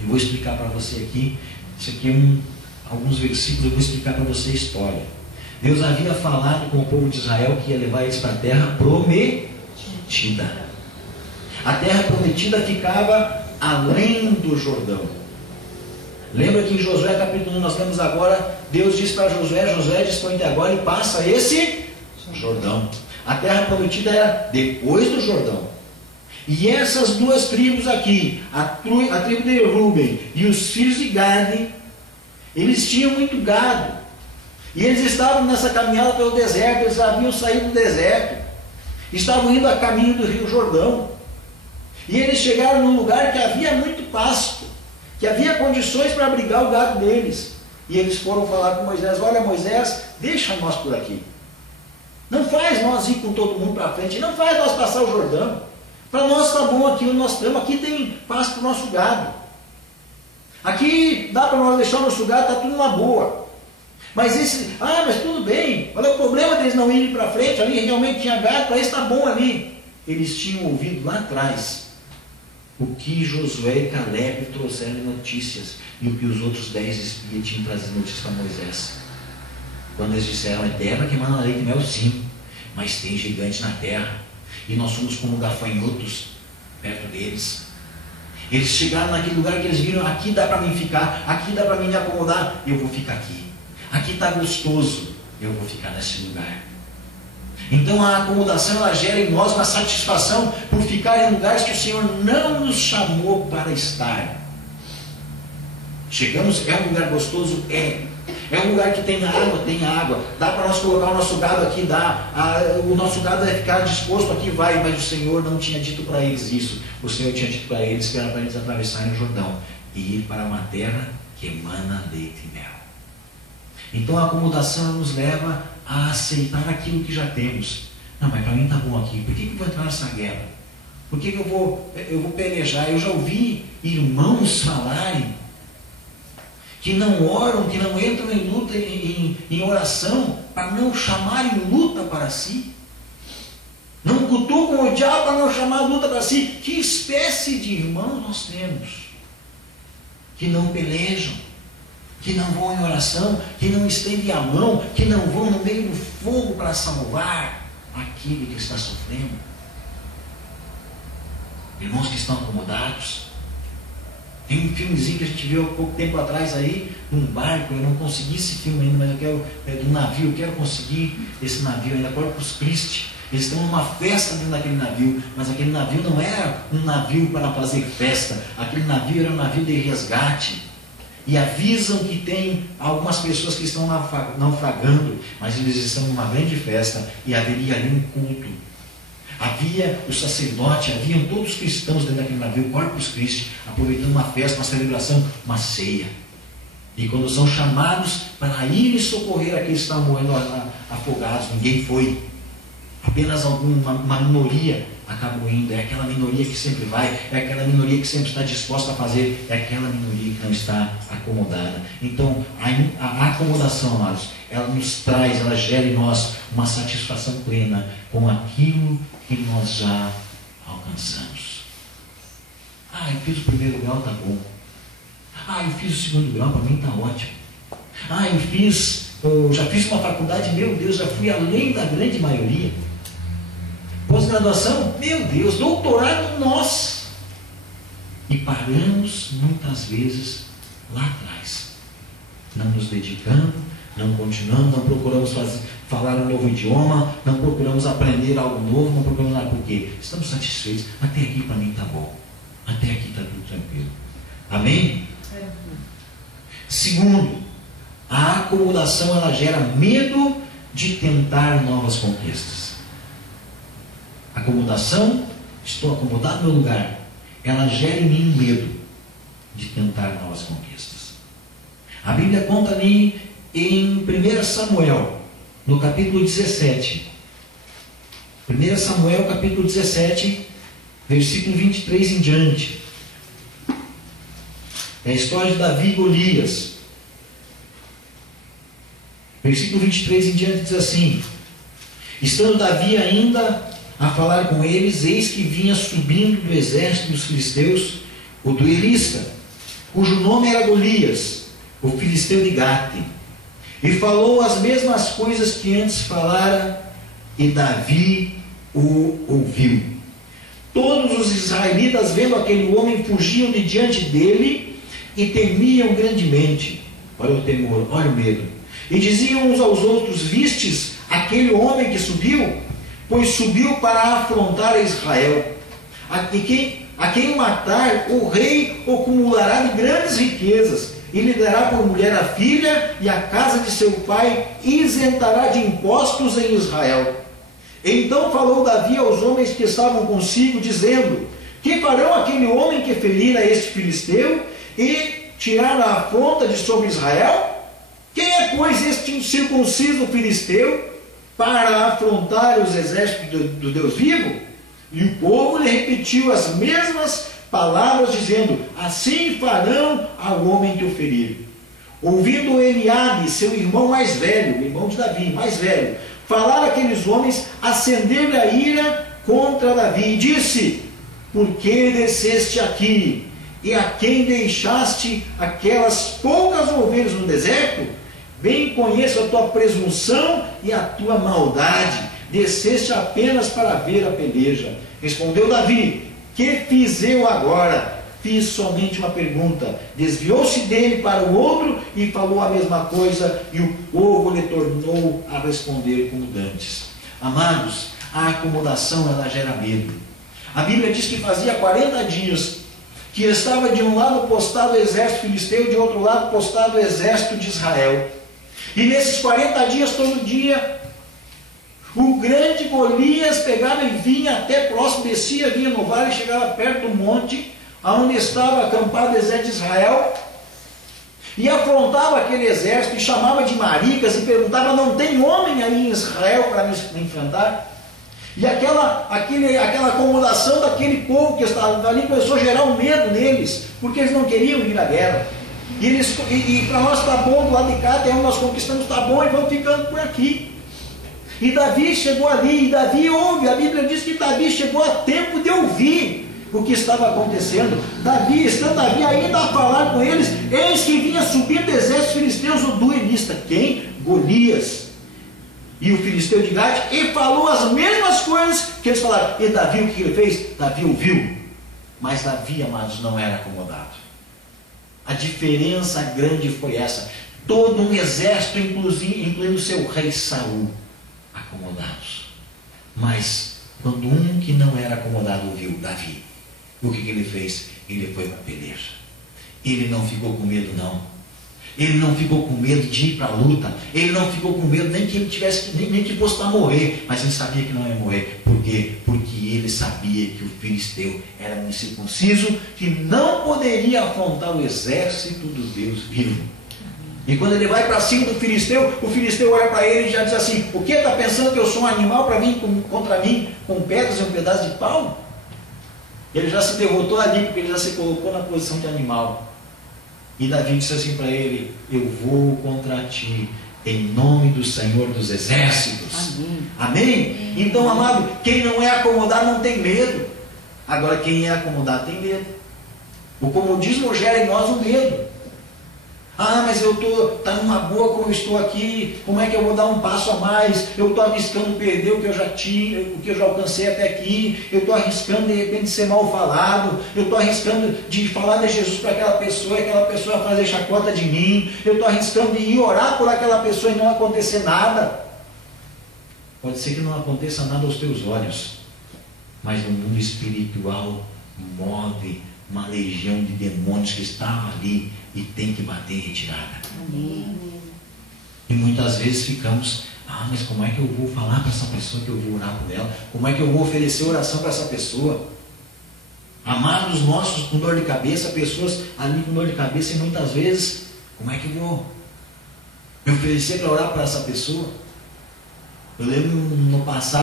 Eu vou explicar para você aqui. Isso aqui é alguns versículos, eu vou explicar para você a história. Deus havia falado com o povo de Israel que ia levar eles para a terra prometida. A terra prometida ficava além do Jordão. Lembra que em Josué capítulo 1 nós temos agora, Deus diz para Josué, Josué dispõe agora e passa esse Jordão. A terra prometida era depois do Jordão. E essas duas tribos aqui, a tribo de Ruben e os filhos de Gad, eles tinham muito gado. E eles estavam nessa caminhada pelo deserto, eles haviam saído do deserto, estavam indo a caminho do rio Jordão. E eles chegaram num lugar que havia muito pasto, que havia condições para abrigar o gado deles. E eles foram falar com Moisés: olha, Moisés, deixa nós por aqui. Não faz nós ir com todo mundo para frente, não faz nós passar o Jordão. Para nós está bom aqui onde nós estamos, aqui tem pasto para o nosso gado. Aqui dá para nós deixar o nosso gado, está tudo uma boa. Mas mas tudo bem, olha o problema deles não irem para frente, ali realmente tinha gado, para isso está bom ali. Eles tinham ouvido lá atrás o que Josué e Caleb trouxeram de notícias e o que os outros 10 espias tinham trazido notícias para Moisés. Quando eles disseram: é terra que emana leite e mel, sim, mas tem gigantes na terra e nós somos como gafanhotos perto deles. Eles chegaram naquele lugar que eles viram: aqui dá para mim ficar, aqui dá para mim me acomodar, eu vou ficar aqui. Aqui está gostoso, eu vou ficar nesse lugar. Então a acomodação, ela gera em nós uma satisfação por ficar em lugares que o Senhor não nos chamou para estar. Chegamos, é um lugar gostoso? É um lugar que tem água, dá para nós colocar o nosso gado aqui, o nosso gado vai ficar disposto aqui, vai, mas o Senhor não tinha dito para eles isso. O Senhor tinha dito para eles que era para eles atravessarem o Jordão e ir para uma terra que emana leite e mel. Então a acomodação nos leva a aceitar aquilo que já temos. Não, mas para mim está bom aqui, por que eu vou entrar nessa guerra? Por que eu vou pelejar? Eu já ouvi irmãos falarem que não oram, que não entram em luta, em oração, para não chamarem luta para si. Não cutucam o diabo para não chamar luta para si. Que espécie de irmãos nós temos? Que não pelejam, que não vão em oração, que não estendem a mão, que não vão no meio do fogo para salvar aquele que está sofrendo. Irmãos que estão acomodados. Tem um filmezinho que a gente viu há pouco tempo atrás aí, num barco. Eu não consegui esse filme ainda, mas eu quero, um navio, eu quero conseguir esse navio ainda, Corpus Christi. Eles estão numa festa dentro daquele navio, mas aquele navio não era um navio para fazer festa, aquele navio era um navio de resgate. E avisam que tem algumas pessoas que estão naufragando, mas eles estão numa grande festa e haveria ali um culto. Havia o sacerdote, haviam todos os cristãos dentro daquele navio, Corpus Christi, aproveitando uma festa, uma celebração, uma ceia. E quando são chamados para ir e socorrer aqueles que estavam morrendo afogados, ninguém foi. Apenas uma minoria acabou indo. É aquela minoria que sempre vai, é aquela minoria que sempre está disposta a fazer, é aquela minoria que não está acomodada. Então a acomodação, amados, ela nos traz, ela gera em nós uma satisfação plena com aquilo que nós já alcançamos. Eu fiz o primeiro grau, está bom. Eu fiz o segundo grau, para mim está ótimo. Eu já fiz uma faculdade, meu Deus, já fui além da grande maioria. Pós-graduação, meu Deus, doutorado, nós. E paramos muitas vezes lá atrás. Não nos dedicando, não continuamos, não procuramos falar um novo idioma, não procuramos aprender algo novo, não procuramos nada. Por quê? Estamos satisfeitos. Até aqui para mim está bom. Até aqui está tudo tranquilo. Amém? Segundo, a acomodação, ela gera medo de tentar novas conquistas. Acomodação, estou acomodado no meu lugar, ela gera em mim medo de tentar novas conquistas. A Bíblia conta ali em 1 Samuel, no capítulo 17. 1 Samuel, capítulo 17, versículo 23 em diante. É a história de Davi e Golias. Versículo 23 em diante diz assim: estando Davi ainda a falar com eles, eis que vinha subindo do exército dos filisteus o duelista, cujo nome era Golias, o filisteu de Gate, e falou as mesmas coisas que antes falara, e Davi o ouviu. Todos os israelitas, vendo aquele homem, fugiam de diante dele e temiam grandemente. Olha o temor, olha o medo. E diziam uns aos outros: vistes aquele homem que subiu? Pois subiu para afrontar Israel. A quem matar, o rei o acumulará de grandes riquezas, e lhe dará por mulher a filha, e a casa de seu pai isentará de impostos em Israel. Então falou Davi aos homens que estavam consigo, dizendo: que farão aquele homem que ferira este filisteu e tirar a afronta de sobre Israel? Quem é, pois, este incircunciso filisteu para afrontar os exércitos do Deus vivo? E o povo lhe repetiu as mesmas palavras, dizendo: assim farão ao homem que o ferir. Ouvindo Eliabe, seu irmão mais velho, o irmão de Davi, mais velho, falar aqueles homens, acender-lhe a ira contra Davi, e disse: por que desceste aqui? E a quem deixaste aquelas poucas ovelhas no deserto? Bem conheço a tua presunção e a tua maldade. Desceste apenas para ver a peleja. Respondeu Davi: que fiz eu agora? Fiz somente uma pergunta. Desviou-se dele para o outro e falou a mesma coisa, e o povo lhe tornou a responder como dantes. Amados, a acomodação ela gera medo. A Bíblia diz que fazia 40 dias que estava de um lado postado o exército filisteu, de outro lado postado o exército de Israel. E nesses 40 dias, todo dia, o grande Golias pegava e vinha até próximo, descia, vinha no vale, chegava perto do monte, onde estava acampado o exército de Israel, e afrontava aquele exército, e chamava de maricas, e perguntava: não tem homem aí em Israel para me enfrentar? E aquela acomodação daquele povo que estava ali começou a gerar um medo neles, porque eles não queriam ir à guerra. E para nós está bom do lado de cá, até onde nós conquistamos está bom, e vamos ficando por aqui. E Davi chegou ali, e Davi ouve. A Bíblia diz que Davi chegou a tempo de ouvir o que estava acontecendo. Estando Davi ainda a falar com eles, eis que vinha subindo o exército filisteus, o duelista. Quem? Golias. E o filisteu de Gate, e falou as mesmas coisas que eles falaram. E Davi, o que ele fez? Davi ouviu. Mas Davi, amados, não era acomodado. A diferença grande foi essa. Todo um exército, incluindo seu rei Saul, acomodados. Mas quando um que não era acomodado ouviu Davi, o que ele fez? Ele foi para a peleja. Ele não ficou com medo, não. Ele não ficou com medo de ir para a luta. Ele não ficou com medo nem que ele tivesse, nem que fosse para morrer. Mas ele sabia que não ia morrer. Por quê? Porque ele sabia que o filisteu era um incircunciso que não poderia afrontar o exército do Deus vivo. E quando ele vai para cima do filisteu, o filisteu olha para ele e já diz assim: o que? Está pensando que eu sou um animal para vir contra mim com pedras e um pedaço de pau? Ele já se derrotou ali, porque ele já se colocou na posição de animal. E Davi disse assim para ele: eu vou contra ti, em nome do Senhor dos Exércitos. Amém? Amém? Então, amado, quem não é acomodado não tem medo. Agora, quem é acomodado tem medo. O comodismo gera em nós o medo. Ah, mas eu tá numa boa como eu estou aqui, como é que eu vou dar um passo a mais? Eu estou arriscando perder o que eu já tinha, o que eu já alcancei até aqui, eu estou arriscando de repente ser mal falado, eu estou arriscando de falar de Jesus para aquela pessoa e aquela pessoa fazer chacota de mim, eu estou arriscando de ir orar por aquela pessoa e não acontecer nada. Pode ser que não aconteça nada aos teus olhos, mas no mundo espiritual move uma legião de demônios que estavam ali e tem que bater em retirada. Amém. E muitas vezes ficamos: ah, mas como é que eu vou falar para essa pessoa que eu vou orar por ela? Como é que eu vou oferecer oração para essa pessoa? Amados nossos com dor de cabeça, pessoas ali com dor de cabeça, e muitas vezes, como é que eu vou me oferecer para orar para essa pessoa? Eu lembro no passado,